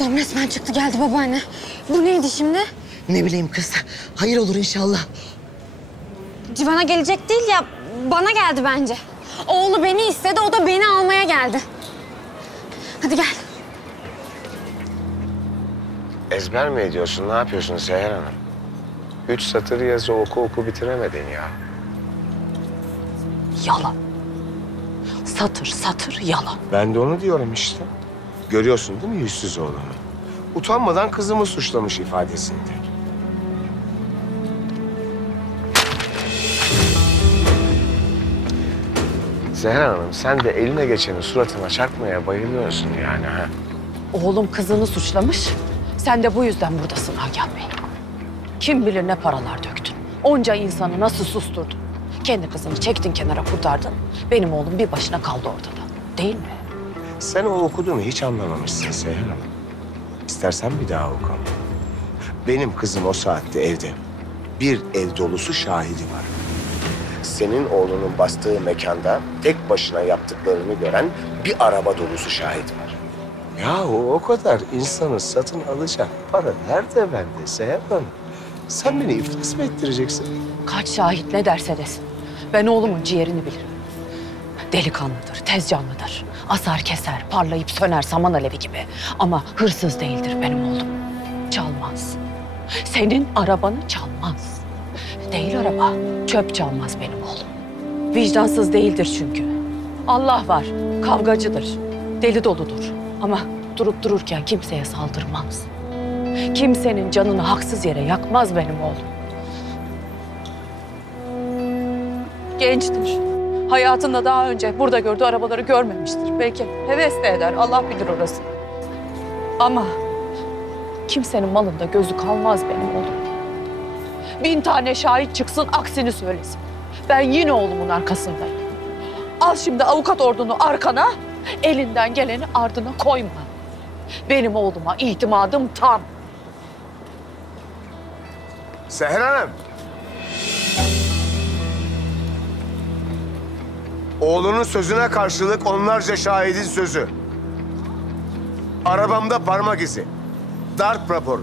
Adam resmen çıktı geldi babaanne. Bu neydi şimdi? Ne bileyim kız. Hayır olur inşallah. Civan'a gelecek değil ya bana geldi bence. Oğlu beni istedi o da beni almaya geldi. Hadi gel. Ezber mi ediyorsun? Ne yapıyorsun Seher Hanım? Üç satır yazı oku oku bitiremedin ya. Yalan. Satır satır yalan. Ben de onu diyorum işte. Görüyorsun değil mi yüzsüz oğlumu? Utanmadan kızımı suçlamış ifadesinde. Seher Hanım sen de eline geçeni suratına çarpmaya bayılıyorsun yani ha. Oğlum kızını suçlamış. Sen de bu yüzden buradasın Hakan Bey. Kim bilir ne paralar döktün. Onca insanı nasıl susturdun. Kendi kızını çektin kenara kurtardın. Benim oğlum bir başına kaldı ortada. Değil mi? Sen o okuduğunu hiç anlamamışsın Seher Hanım. İstersen bir daha oku. Benim kızım o saatte evde. Bir ev dolusu şahidi var. Senin oğlunun bastığı mekanda tek başına yaptıklarını gören bir araba dolusu şahit var. Yahu o kadar insanı satın alacak para nerede bende Seher Hanım? Sen beni iflas mı ettireceksin? Kaç şahit ne derse desin. Ben oğlumun ciğerini bilirim. Delikanlıdır, tez canlıdır. Asar keser, parlayıp söner saman alevi gibi. Ama hırsız değildir benim oğlum. Çalmaz. Senin arabanı çalmaz. Değil araba, çöp çalmaz benim oğlum. Vicdansız değildir çünkü. Allah var, kavgacıdır, deli doludur. Ama durup dururken kimseye saldırmaz. Kimsenin canını haksız yere yakmaz benim oğlum. Gençtir. Hayatında daha önce burada gördüğü arabaları görmemiştir. Belki heves de eder. Allah bilir orası. Ama kimsenin malında gözü kalmaz benim oğlum. Bin tane şahit çıksın aksini söylesin. Ben yine oğlumun arkasındayım. Al şimdi avukat ordunu arkana, elinden geleni ardına koyma. Benim oğluma itimadım tam. Seher Hanım. Oğlunun sözüne karşılık onlarca şahidin sözü. Arabamda parmak izi. Darp raporu.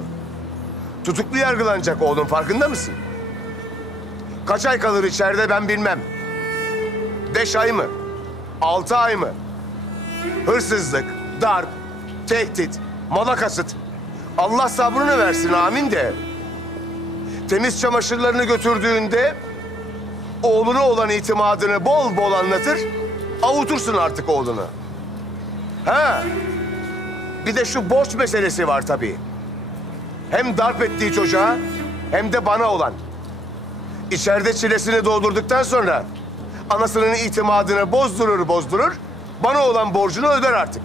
Tutuklu yargılanacak oğlun farkında mısın? Kaç ay kalır içeride ben bilmem. Beş ay mı? Altı ay mı? Hırsızlık, darp, tehdit, mala kasıt. Allah sabrını versin amin de. Temiz çamaşırlarını götürdüğünde oğluna olan itimadını bol bol anlatır, avutursun artık oğlunu. Ha. Bir de şu borç meselesi var tabii. Hem darp ettiği çocuğa hem de bana olan. İçeride çilesini doldurduktan sonra anasının itimadını bozdurur bozdurur, bana olan borcunu öder artık.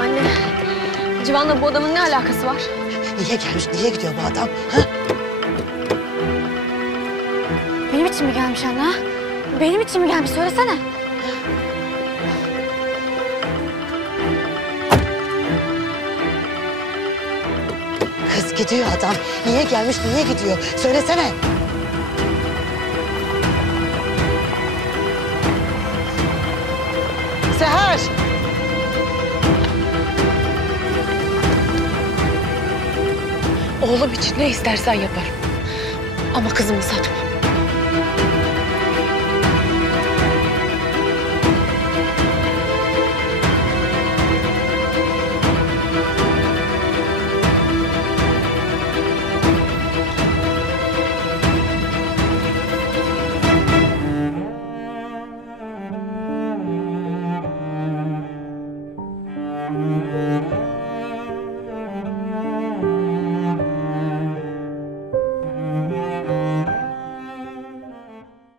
Anne, Civan'la bu adamın ne alakası var? Niye gelmiş, niye gidiyor bu adam? Ha? Benim için mi gelmiş anne? Benim için mi gelmiş? Söylesene. Gidiyor adam. Niye gelmiş, niye gidiyor? Söylesene. Seher! Oğlum için ne istersen yaparım. Ama kızımı satma.